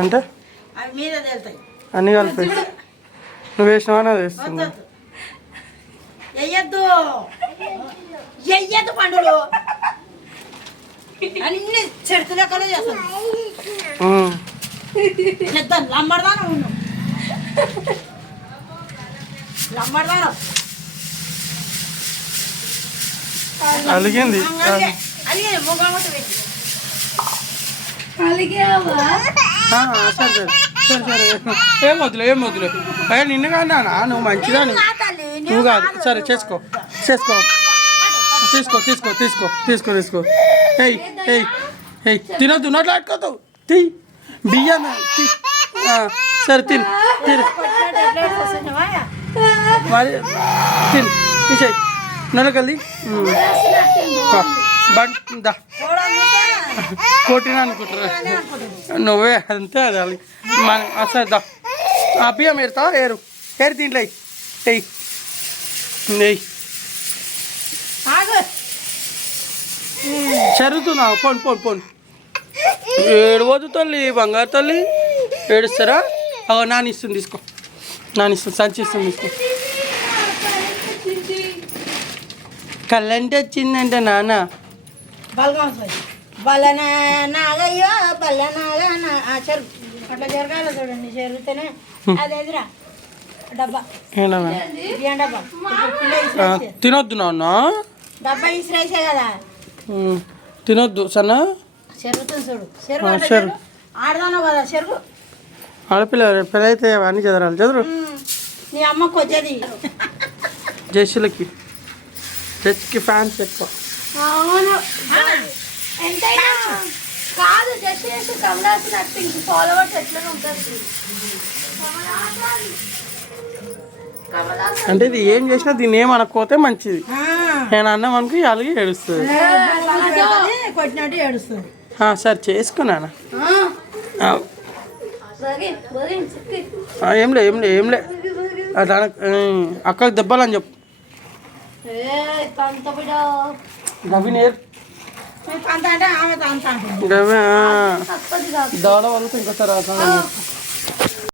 అంటే అవి మీద తెలుతాయి అన్నీ కలిపి నువ్వు వేసినావని అది వేస్తుంది వెయ్యద్దు వెయ్యద్దు పండులు అన్ని చెట్టు లెక్కలే చేస్తాను పెద్ద లంబడదానం ఉన్నావు లంబడదానం అలిగింది అలిగే మొగమత పెట్టి సరే సరే సరే సరే ఏం వద్దులే అయ్యా నిన్ను కాదా నువ్వు మంచిదాని నువ్వు కాదు సరే చేసుకో చేసుకో తీసుకో తీసుకో తీసుకో తీసుకో తీసుకో ఏయ్ ఏయ్ ఏయ్ తినొద్దు నోట్లో అట్టుకోతావు తీ బియ్యం సరే తిను తిను మరి తిను తీసేయి నొలకల్లి దా కొట్టినా అనుకుంటారు నువ్వే అంతే అది మన సరే దా ఆ బియ్యం ఏరుతావా ఏరు దీంట్లో ఎయ్ నెయ్యి చదువుతున్నావు పోను ఏడవద్దు తల్లి బంగారు తల్లి ఏడుస్తారా నాని ఇస్తుంది తీసుకో నాని ఇస్తుంది సంచి ఇస్తుంది తీసుకో కళ్ళంటే వచ్చిందంటే నాన్న నాగయ్యో బల్ల నాగ చెరు అట్లా జరగాల చూడండి జరుగుతూనే అదేదిరా డబ్బా బియ్యం డబ్బా తినొద్దు నాన్న డబ్బా ఇసిరేసే కదా తినొద్దు సన్న చెరుగుతుంది చూడు చెరుగు ఆడదాను కదా చెరుగు ఆడపిల్ల పిల్లయితే అన్నీ చదరాలి చదువు నీ అమ్మకు వచ్చేది జడ్జిలకి జడ్జికి ఫ్యాన్స్ ఎక్కువ అవును ఎంతైనా కాదు జస్ట్ చేసి కమలాసన్ యాక్టింగ్ ఫాలోవర్స్ ఎట్లా ఉంటుంది అంటే ఇది ఏం చేసినా దీన్ని ఏమనకపోతే మంచిది నేను అన్నం అనుకు అలిగి ఏడుస్తుంది కొట్టినట్టు ఏడుస్తుంది సరే చేసుకున్నాను ఏంలే దానికి అక్కడికి దెబ్బలని చెప్పు గవి నేర్ గవి దాడ వరకు ఇంకోసారి